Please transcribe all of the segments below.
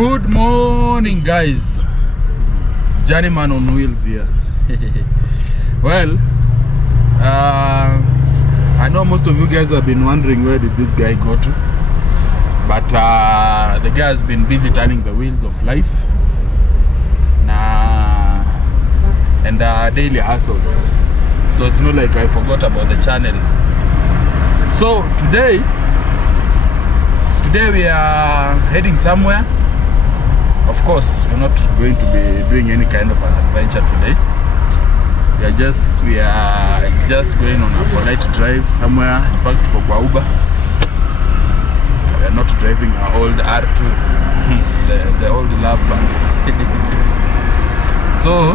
Good morning, guys. Journeyman on wheels here. Well, I know most of you guys have been wondering where did this guy go to, but the guy has been busy turning the wheels of life and daily hustles. So it's not like I forgot about the channel. So today we are heading somewhere. Of course, we're not going to be doing any kind of an adventure today. We are just going on a polite drive somewhere. In fact, kwa Uber. We are not driving our old R2, the old love bug. So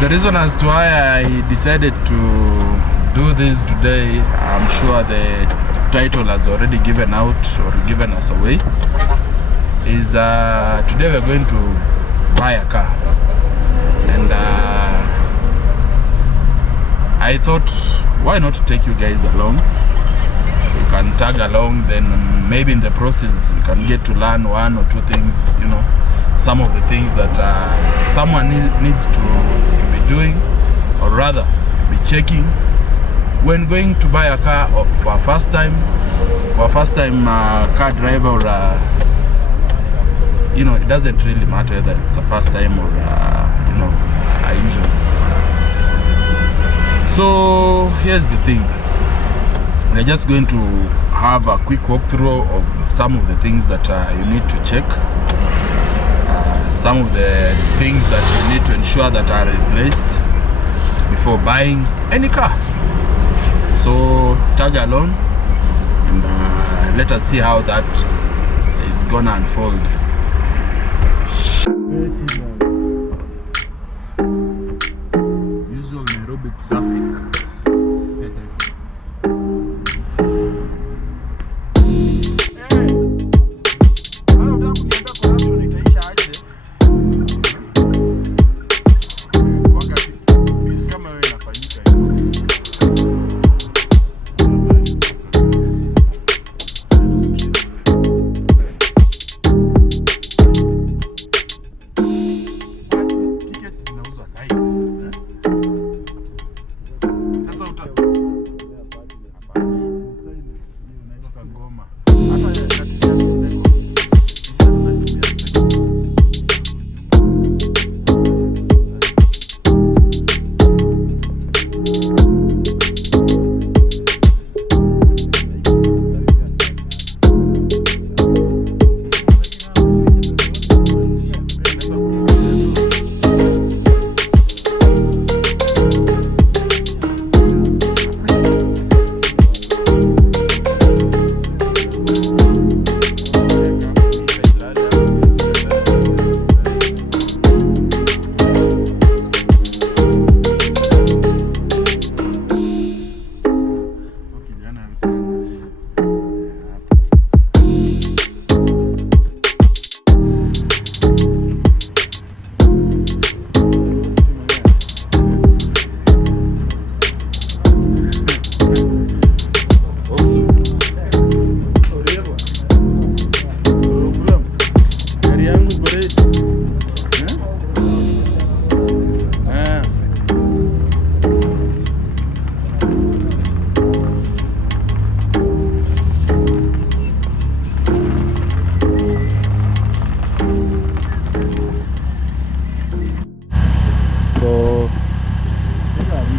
the reason as to why I decided to do this today, I'm sure the title has already given out or given us away, is today we're going to buy a car. And I thought, why not take you guys along? You can tag along, then maybe in the process you can get to learn one or two things, you know, some of the things that someone needs to be doing, or rather to be checking when going to buy a car for a first time car driver, or you know, it doesn't really matter whether it's a first time or you know, a usual. So here's the thing, we're just going to have a quick walkthrough of some of the things that you need to check, some of the things that you need to ensure that are in place before buying any car. So tag along and let us see how that is gonna unfold. Usual Nairobi traffic.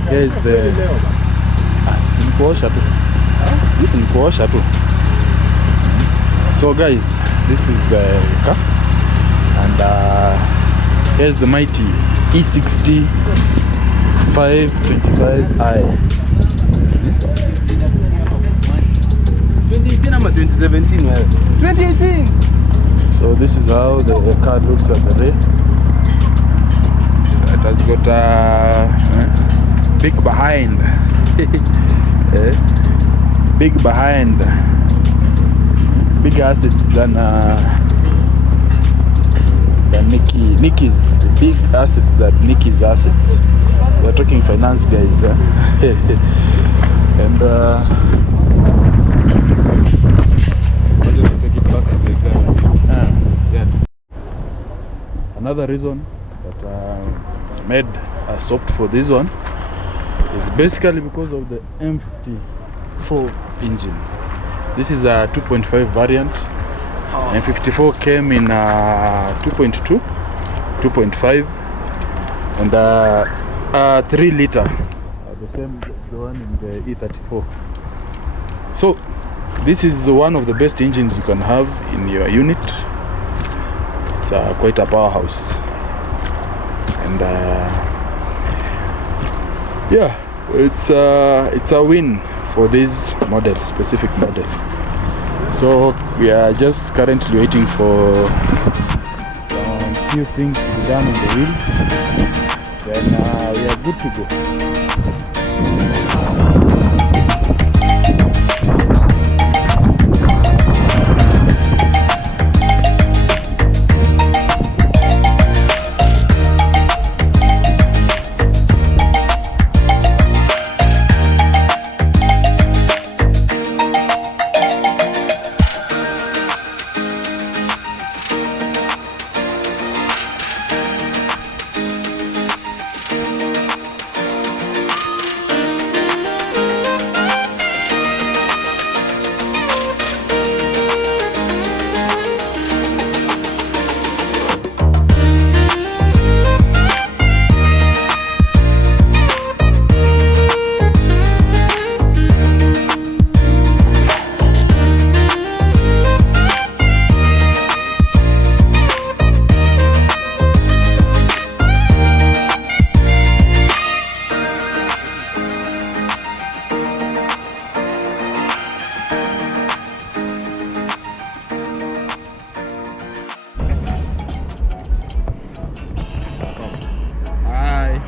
Here's the so guys, this is the car, and here's the mighty E60 525i. 2018. So this is how the car looks at the rear. It has got a big behind. Big behind. Big assets than Nicky's big assets than Nicky's assets. We're talking finance, guys. And I'll just take it back to the car. another reason that made us opt for this one is basically because of the M54 engine. This is a 2.5 variant. M54 came in 2.2, 2.5, and 3 liter. The same, the one in the E34. So this is one of the best engines you can have in your unit. It's quite a powerhouse, and yeah, it's a win for this model, specific model. So we are just currently waiting for some few things to be done on the wheels, then we are good to go.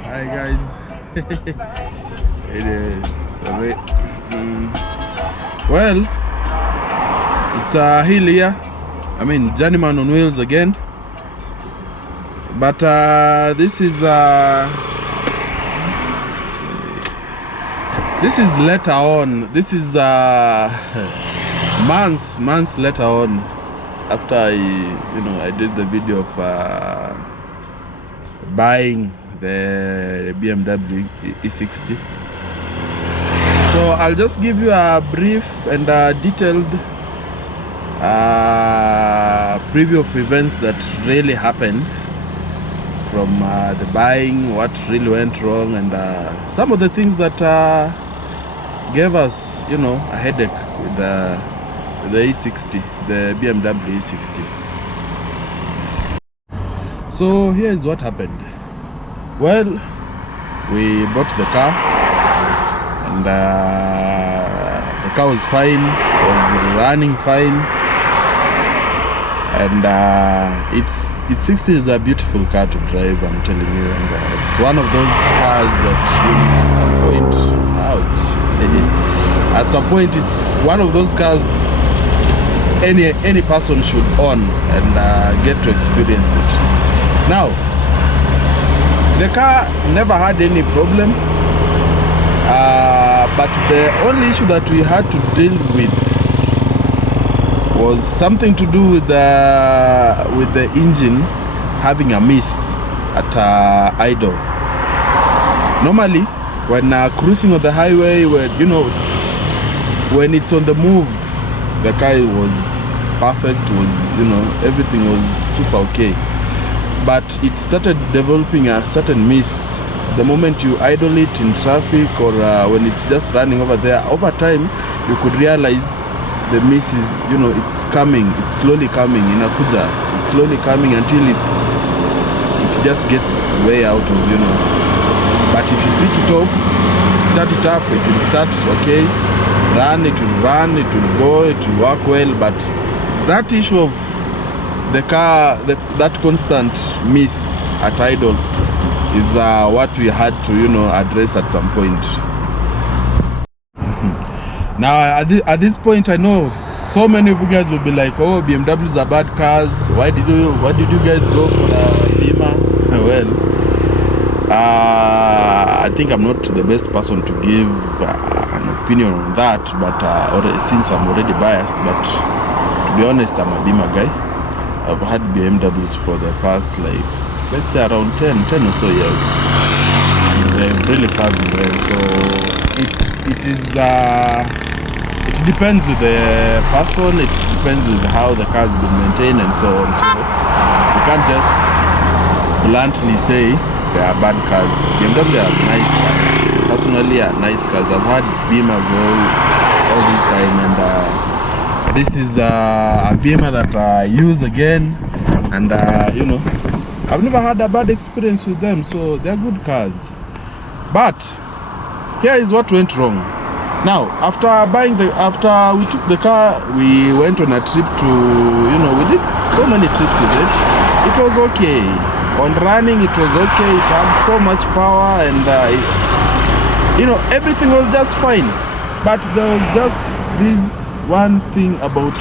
Hi guys. It is well, it's a hill here. I mean, journeyman on wheels again. But this is later on. This is months later on, after I did the video of buying the BMW E60. So I'll just give you a brief and detailed preview of events that really happened from the buying, what really went wrong, and some of the things that gave us, a headache with the E60, the BMW E60. So here is what happened. Well, we bought the car, and the car was fine, was running fine, and E60 is a beautiful car to drive, I'm telling you, and it's one of those cars that at some point it's one of those cars any person should own and get to experience it. Now, the car never had any problem, but the only issue that we had to deal with was something to do with the engine having a miss at idle. Normally, when cruising on the highway, when it's on the move, the car was perfect, everything was super okay. But it started developing a certain miss the moment you idle it in traffic, or when it's just running over there. Over time, you could realize the miss is, it's coming, it's slowly coming in Akuja. It's slowly coming until it just gets way out of, But if you switch it off, start it up, it will start okay, it will go, it will work well. But that issue of the car, that constant miss at idle is what we had to, address at some point. Now, at this point, I know so many of you guys will be like, "Oh, BMWs are bad cars. Why did you guys go for a Beamer?" Well, I think I'm not the best person to give an opinion on that, but since I'm already biased, but to be honest, I'm a Beamer guy. I've had BMWs for the past, like, let's say around 10 or so years. They've really served me well. So it depends with the person, it depends with how the car has been maintained and so on. So you can't just bluntly say they are bad cars. BMW are nice cars. Personally, are nice cars. I've had Beamers all this time, and this is a Beamer that I use again, and you know, I've never had a bad experience with them, so they're good cars. But here is what went wrong. Now, after we took the car, we went on a trip to, you know, we did so many trips with it. It was okay. On running, it was okay. It had so much power, and you know, everything was just fine. But there was just this one thing about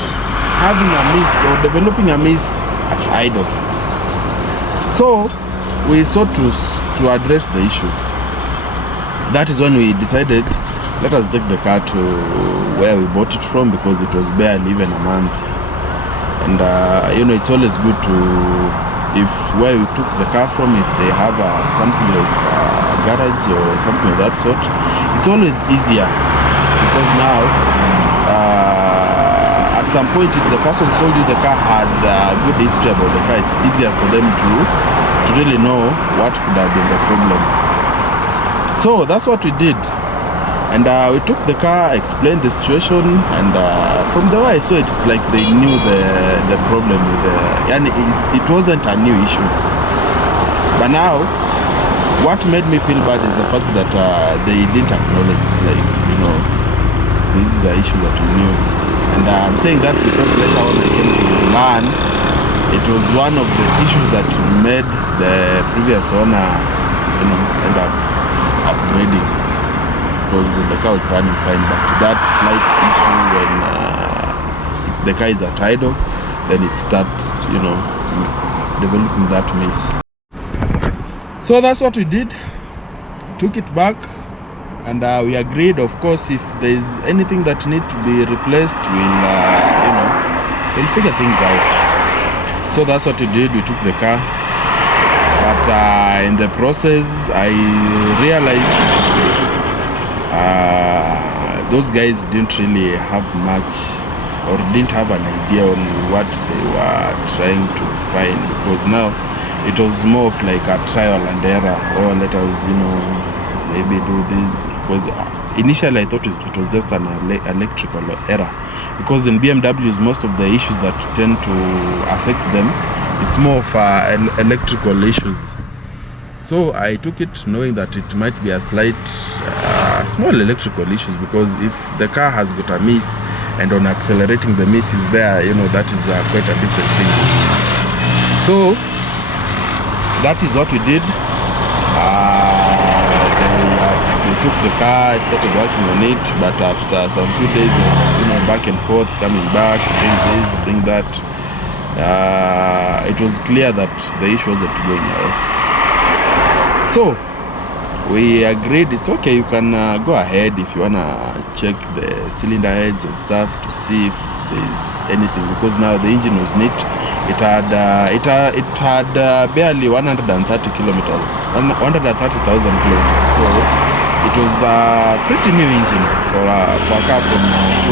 having a miss or developing a miss at idle. So we sought to address the issue. That is when we decided, let us take the car to where we bought it from, because it was barely even a month. And you know, it's always good to, if where we took the car from, if they have something like a garage or something of that sort, it's always easier, because now at some point, if the person sold you the car had a good history about the car, it's easier for them to really know what could have been the problem. So that's what we did, and we took the car, explained the situation, and from the way I saw it, it's like they knew the problem with the, and it wasn't a new issue. But now, what made me feel bad is the fact that they didn't acknowledge, like, you know, this is an issue that we knew. And I'm saying that because later on I came to learn, it was one of the issues that made the previous owner, you know, end up upgrading, because the car was running fine. But that slight issue, when the car is at idle, then it starts, you know, developing that miss. So that's what we did. Took it back, and we agreed, of course, if there is anything that needs to be replaced, you know, we'll figure things out. So that's what we did. We took the car, but in the process, I realized those guys didn't really have much, or didn't have an idea on what they were trying to find, because now it was more of like a trial and error, or let us, you know, maybe do this, because initially I thought it was just an electrical error, because in BMWs, most of the issues that tend to affect them, it's more of electrical issues. So I took it knowing that it might be a slight, small electrical issues, because if the car has got a miss, and on accelerating the miss is there, you know, that is quite a different thing. So that is what we did. They took the car, started working on it, but after some few days of, you know, back and forth, coming back, bring this, bring that, it was clear that the issue wasn't going away. So we agreed, it's okay, you can go ahead if you wanna check the cylinder heads and stuff to see if there's anything, because now the engine was neat. It had barely 130 kilometers, 130,000 kilometers. So it was a pretty new engine for a car from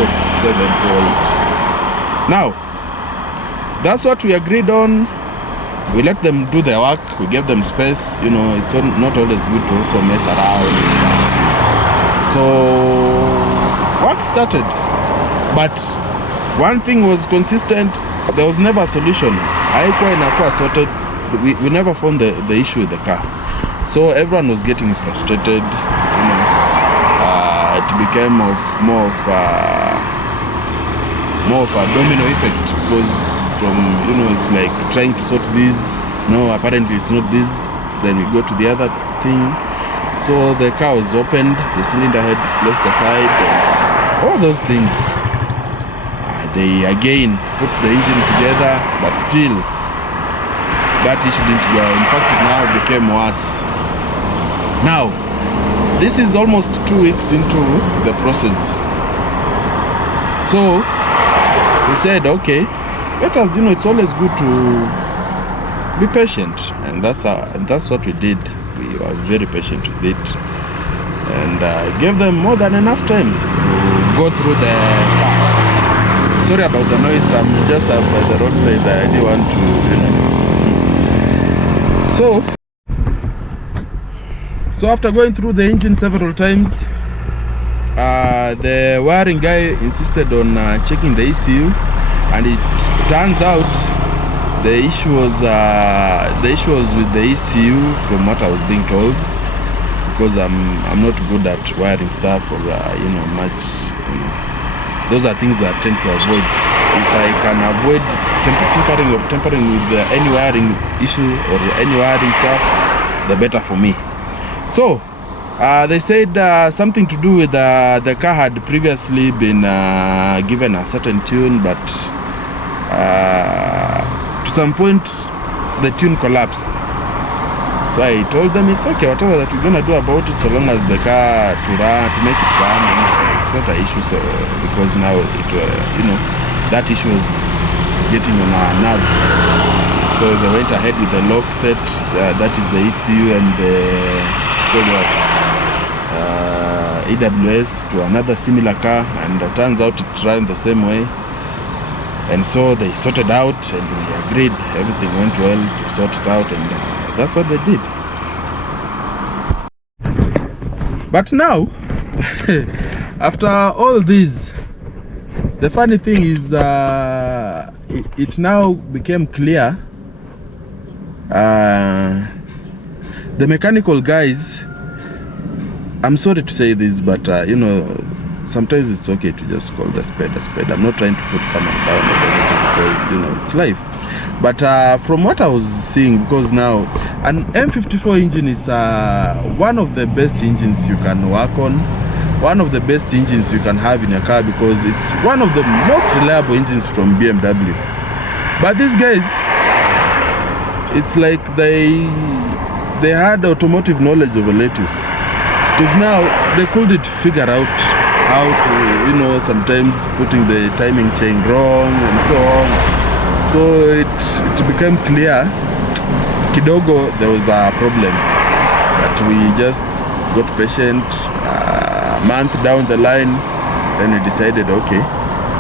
2007 to 2008. Now, that's what we agreed on. We let them do their work. We gave them space. You know, it's not always good to also mess around. So work started, but one thing was consistent. There was never a solution. Sorted. We never found the issue with the car. So everyone was getting frustrated. You know, it became more of a domino effect, because from, you know, it's like trying to sort this. No, apparently it's not this. Then we go to the other thing. So the car was opened, the cylinder head placed aside, all those things. They again put the engine together, but still that issue didn't go. In fact, it now became worse. Now, this is almost 2 weeks into the process. So we said, okay, let us, it's always good to be patient, and that's what we did. We were very patient with it, and gave them more than enough time to go through the car. Sorry about the noise, I'm just up by the roadside. I didn't want to, So after going through the engine several times, the wiring guy insisted on checking the ECU, and it turns out the issue was with the ECU, from what I was being told, because I'm not good at wiring stuff, or much. Those are things that I tend to avoid. If I can avoid tampering with any wiring issue or any wiring stuff, the better for me. So they said something to do with the car had previously been given a certain tune, but to some point the tune collapsed. So I told them it's okay, whatever that we're gonna do about it, so long as the car to make it run, it's not an issue. So because now it that issue was getting on our nerves, so they went ahead with the lock set, that is the ECU, and it's called AWS, to another similar car, and it turns out it ran the same way. And so they sorted out, and we agreed everything went well to sort it out, and that's what they did. But now, after all this, the funny thing is, it now became clear. The mechanical guys, I'm sorry to say this, but sometimes it's okay to just call the spade a spade. I'm not trying to put someone down because it's life. But from what I was seeing, because now an M54 engine is one of the best engines you can work on, one of the best engines you can have in a car, because it's one of the most reliable engines from BMW. But these guys, it's like they had automotive knowledge of a lettuce, because now they couldn't figure out how to, sometimes putting the timing chain wrong and so on. So it became clear, kidogo, there was a problem. But we just got patient. A month down the line, then we decided, okay,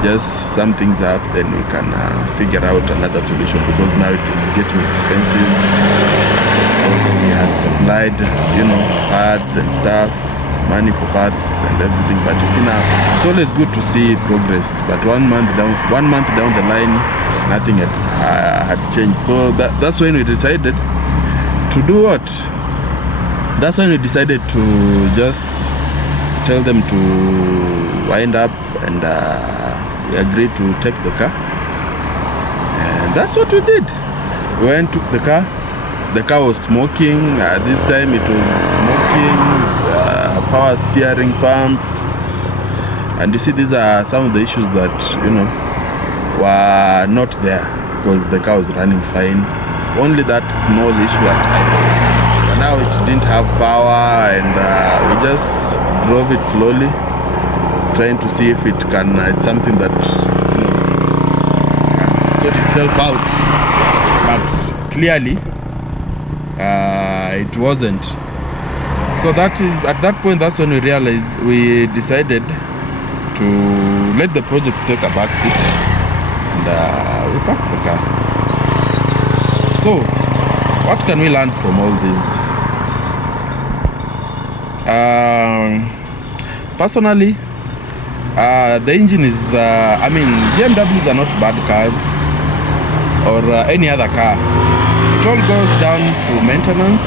just sum things up, then we can figure out another solution, because now it was getting expensive. Because we had supplied, parts and stuff, money for parts and everything. But you see, now it's always good to see progress. But 1 month down the line, nothing had changed. So that's when we decided to do what? That's when we decided to just tell them to wind up, and we agreed to take the car. And that's what we did. We went, took the car. The car was smoking. This time it was smoking, power steering pump. And you see, these are some of the issues that, were not there, because the car was running fine. It's only that small issue at idle. But now it didn't have power, and we just drove it slowly, trying to see if it can, it's something that can sort itself out. But clearly, it wasn't. So that is, at that point, that's when we decided to let the project take a back seat, and we parked the car. So what can we learn from all this? Personally, the engine is, BMWs are not bad cars, or any other car. It all goes down to maintenance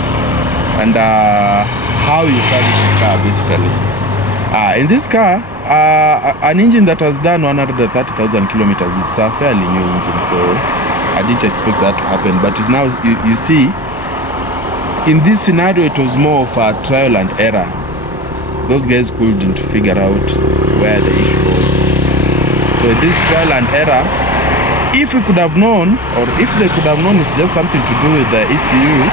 and how you service the car, basically. In this car, an engine that has done 130,000 kilometers, it's a fairly new engine, so I didn't expect that to happen. But it's now, you see, in this scenario, it was more of a trial and error. Those guys couldn't figure out where the issue was. So this trial and error, if we could have known, or if they could have known it's just something to do with the ECU,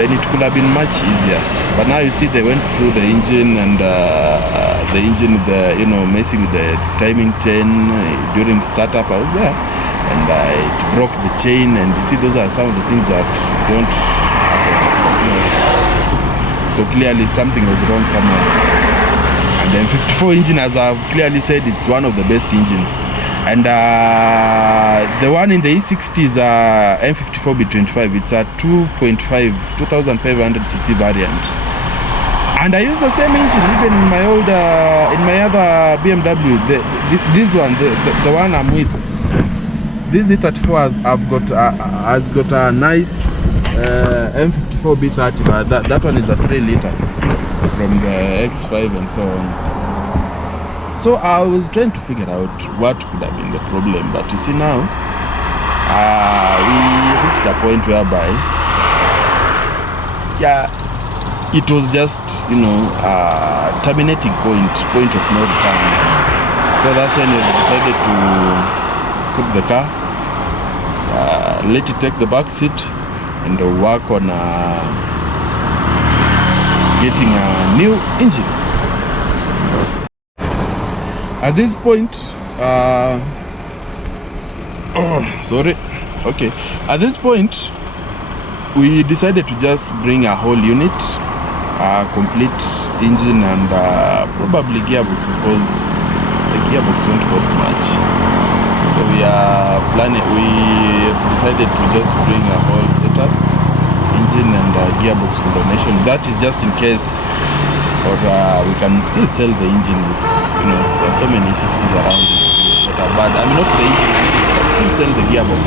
then it could have been much easier. But now you see, they went through the engine, and messing with the timing chain during startup. I was there. and it broke the chain, and you see those are some of the things that don't happen. So clearly something was wrong somewhere. And then 54 engine, as I've clearly said, it's one of the best engines. And the one in the E60 is M54B25. It's a 2.5 variant. And I use the same engine even in my old, in my other BMW. This one, the one I'm with, this E34 has got a nice M54B30, but that one is a 3 liter from the X5 and so on. So I was trying to figure out what could have been the problem, but you see now, we reached the point whereby, it was just, terminating point of no return. So that's when we decided to put the car, let it take the back seat, and work on getting a new engine. At this point, at this point, we decided to just bring a whole unit, a complete engine, and probably gearbox, because the gearbox won't cost much. So we decided to just bring a whole setup, engine and gearbox combination. That is just in case, or we can still sell the engine if, there are so many E60s around that are bad. I mean, not the engine, but still sell the gearbox.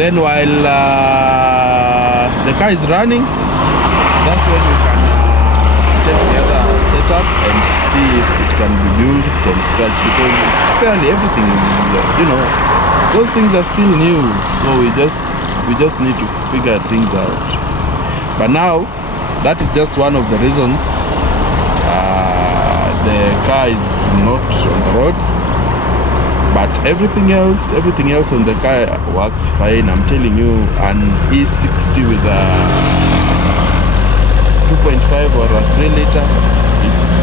Then while the car is running, that's when we can check the other setup and see if it can be built from scratch, because it's fairly everything is, those things are still new. So we just need to figure things out. But now, that is just one of the reasons the car is not on the road. But everything else on the car works fine. I'm telling you, an E60 with a 2.5 or a 3 liter, it's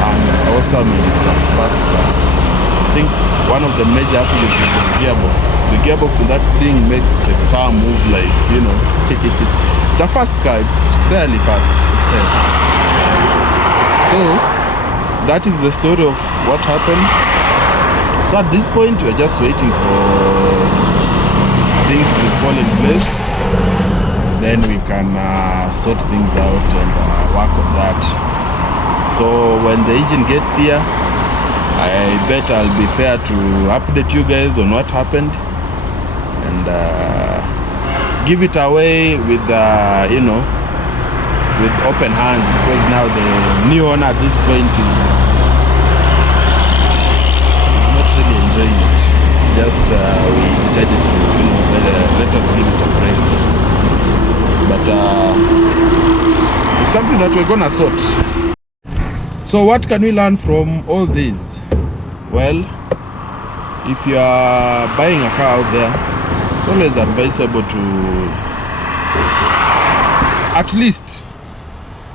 an awesome, and it's a fast car. I think one of the major appeals is the gearbox. The gearbox on that thing makes the car move like, it's a fast car, it's fairly fast. So that is the story of what happened. So at this point, we're just waiting for things to fall in place. Then we can sort things out and work on that. So when the engine gets here, I bet I'll be fair to update you guys on what happened and give it away with with open hands, because now the new owner at this point is not really enjoying it. It's just we decided to let us give it a break. But it's something that we're gonna sort. So what can we learn from all this? Well, if you are buying a car out there, it's always advisable to at least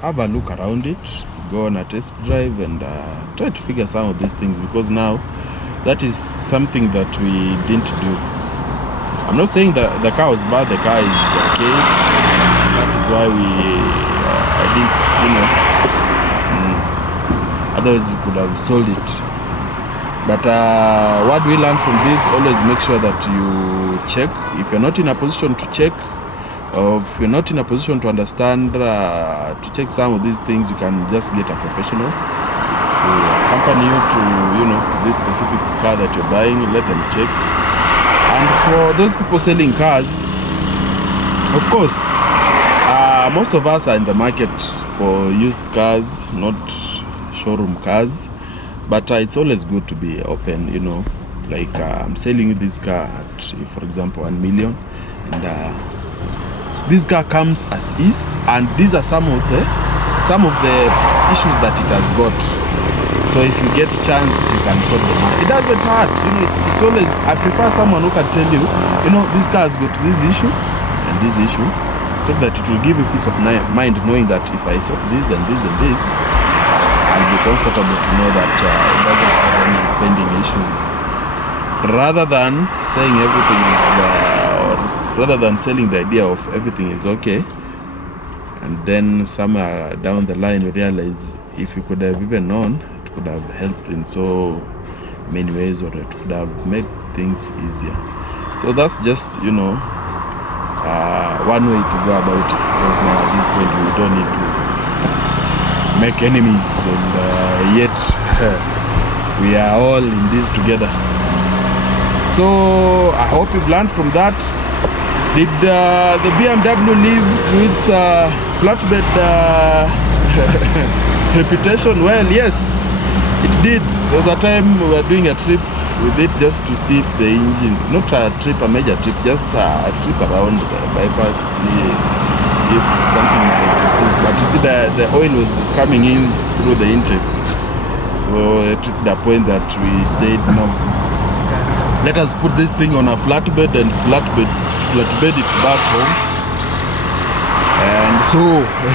have a look around it, go on a test drive and try to figure some of these things, because now that is something that we didn't do. I'm not saying that the car was bad, the car is okay. That is why I didn't, otherwise you could have sold it. But what we learn from this, always make sure that you check. If you're not in a position to check, or if you're not in a position to understand, to check some of these things, you can just get a professional to accompany you to, this specific car that you're buying, let them check. And for those people selling cars, of course, most of us are in the market for used cars, not showroom cars. But it's always good to be open, like I'm selling you this car at, for example, 1 million, and this car comes as is, and these are some of the issues that it has got. So if you get chance, you can sort them out. It doesn't hurt, it's always, I prefer someone who can tell you, this car has got this issue and this issue, so that it will give you peace of mind knowing that if I sort this and this and this, I'll be comfortable to know that it doesn't have any pending issues, rather than saying everything is, or rather than selling the idea of everything is okay, and then somewhere down the line you realize if you could have even known, it could have helped in so many ways, or it could have made things easier. So that's just, you know, one way to go about it, because now at this point we don't need to make enemies, and yet we are all in this together. So I hope you've learned from that. Did the BMW live to its flatbed reputation? Well, yes, it did. There was a time we were doing a trip with it just to see if the engine, not a trip, a major trip, just a trip around the bypass to see if something might improve. But you see the oil was coming in through the intake. So it reached the point that we said, no, let us put this thing on a flatbed and flatbed it back home. And so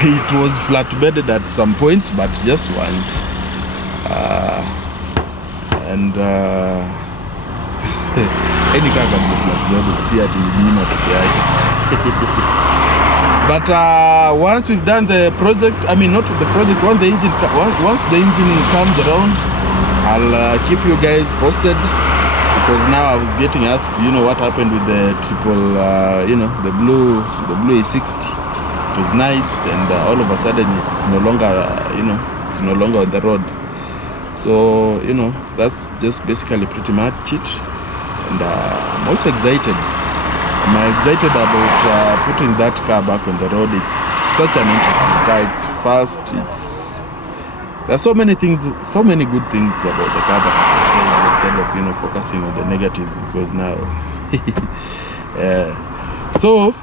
it was flatbedded at some point, but just once. Any car can be flatbedded, see it in the But once we've done the project, I mean not the project, once the engine comes around, I'll keep you guys posted, because now I was getting asked, you know, what happened with the the blue E60. It was nice, and all of a sudden it's no longer, it's no longer on the road. So, you know, that's just basically pretty much it. And I'm also excited. I'm excited about putting that car back on the road. It's such an interesting car. It's fast. There's so many things, so many good things about the car that I can say, instead of, you know, focusing on the negatives, because now so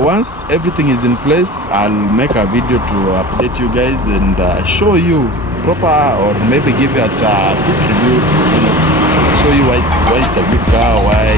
once everything is in place, I'll make a video to update you guys and show you proper, or maybe give you a quick review to, you know, show you why it's a good car, why